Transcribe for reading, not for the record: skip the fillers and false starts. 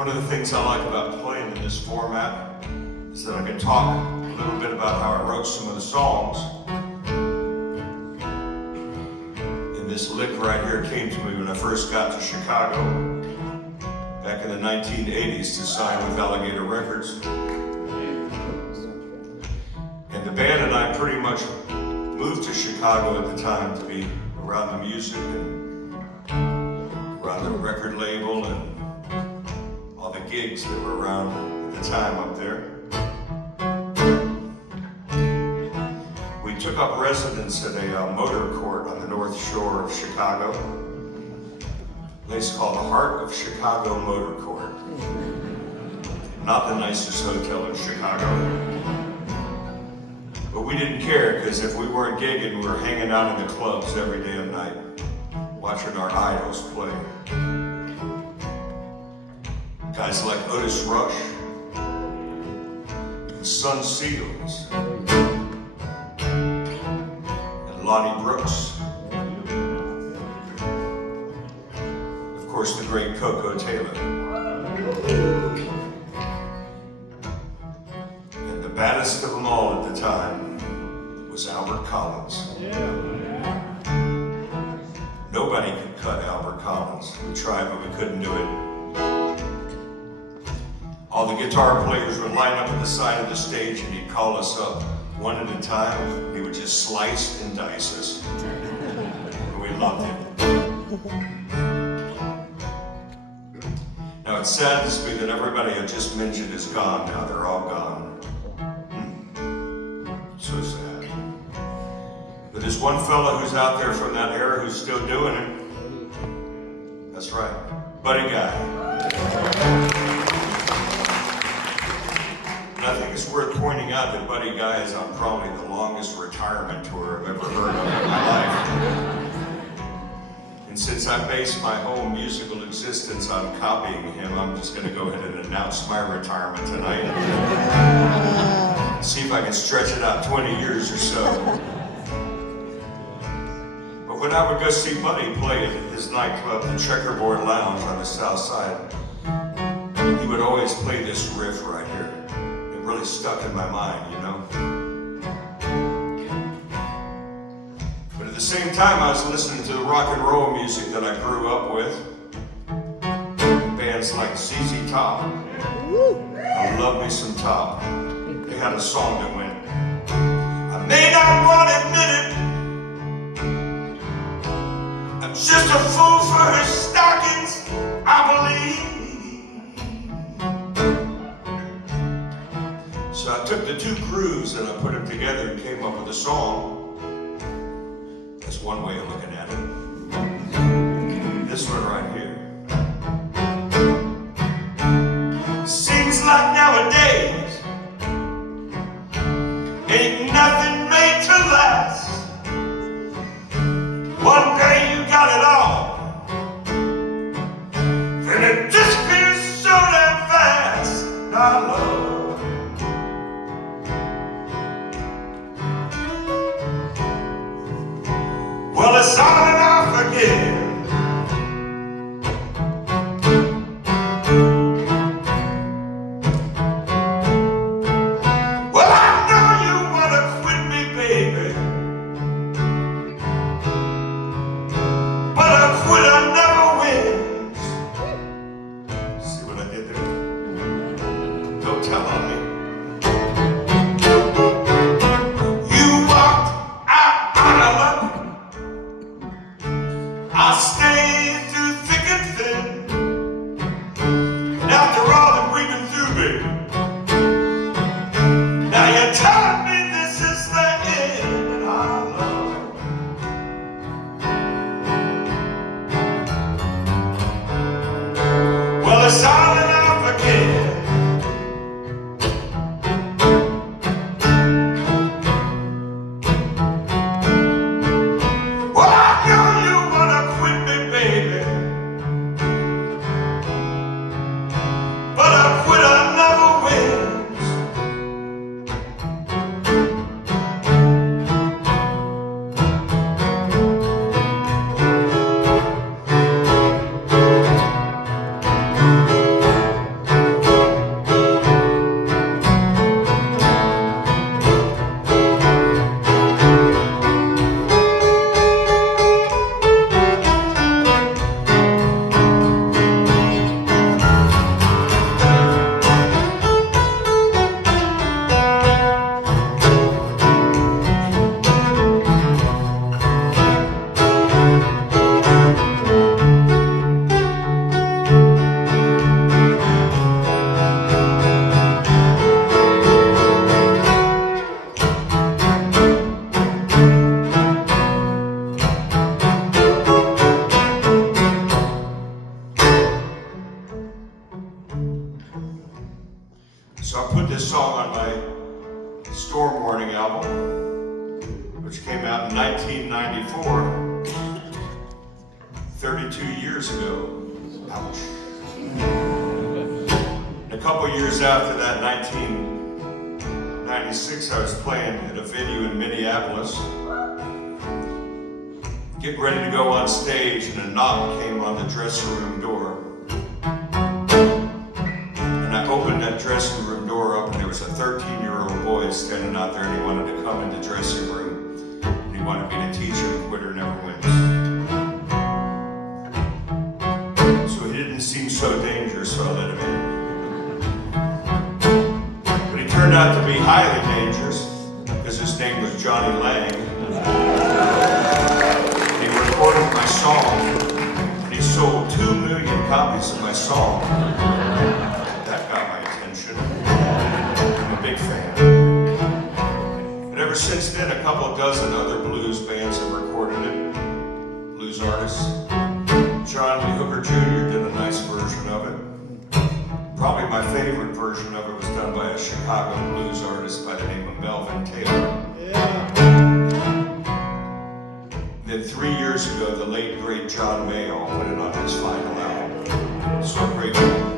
One of the things I like about playing in this format is that I can talk a little bit about how I wrote some of the songs. And this lick right here came to me when I first got to Chicago back in the 1980s to sign with Alligator Records. And the band and I pretty much moved to Chicago at the time to be around the music and around the record label and all the gigs that were around at the time up there. We took up residence at a motor court on the North Shore of Chicago, a place called the Heart of Chicago Motor Court. Not the nicest hotel in Chicago. But we didn't care, because if we weren't gigging, we were hanging out in the clubs every damn night, watching our idols play. Guys like Otis Rush, and Sun Seals, and Lonnie Brooks. Of course, the great Coco Taylor. And the baddest of them all at the time was Albert Collins. Nobody could cut Albert Collins. We tried, but we couldn't do it. All the guitar players would line up at the side of the stage and he'd call us up one at a time. He would just slice and dice us. And we loved it. Now it's sad to me that everybody I just mentioned is gone now. They're all gone. So sad. But there's one fella who's out there from that era who's still doing it. That's right, Buddy Guy. And I think it's worth pointing out that Buddy Guy is on probably the longest retirement tour I've ever heard of in my life. And since I base my whole musical existence on copying him, I'm just going to go ahead and announce my retirement tonight. See if I can stretch it out 20 years or so. But when I would go see Buddy play at his nightclub, the Checkerboard Lounge on the South Side, he would always play this riff right here. Really stuck in my mind, you know. But at the same time, I was listening to the rock and roll music that I grew up with. Bands like ZZ Top. I love me some Top. They had a song that went, I may not want to admit it, I'm just a fool for her stockings, I believe. So I took the two grooves and I put them together and came up with a song. That's one way of looking at it. This one right here. Seems like nowadays ain't nothing made to last. One day you got it all, then it disappears so damn fast. Our love. Well, it's on and off again. Well, I know you want to quit me, baby, but a quitter never wins. See what I did there? Don't tell on me. You walked out on a limb. I which came out in 1994, 32 years ago. Ouch. And a couple years after that, 1996, I was playing at a venue in Minneapolis, getting ready to go on stage, and a knock came on the dressing room door. And I opened that dressing room door up, and there was a 13-year-old boy standing out there, and he wanted to come in the dressing room, and he wanted me to teach him quitter never wins. So he didn't seem so dangerous, so I let him in. But he turned out to be highly dangerous, because his name was Johnny Lang. And he recorded my song, and he sold 2 million copies of my song. That got my attention. I'm a big fan. And ever since then, a couple dozen other blues bands have recorded it, blues artists. John Lee Hooker Jr. did a nice version of it. Probably my favorite version of it was done by a Chicago blues artist by the name of Melvin Taylor. Yeah. Then 3 years ago, the late, great John Mayall put it on his final album. So grateful.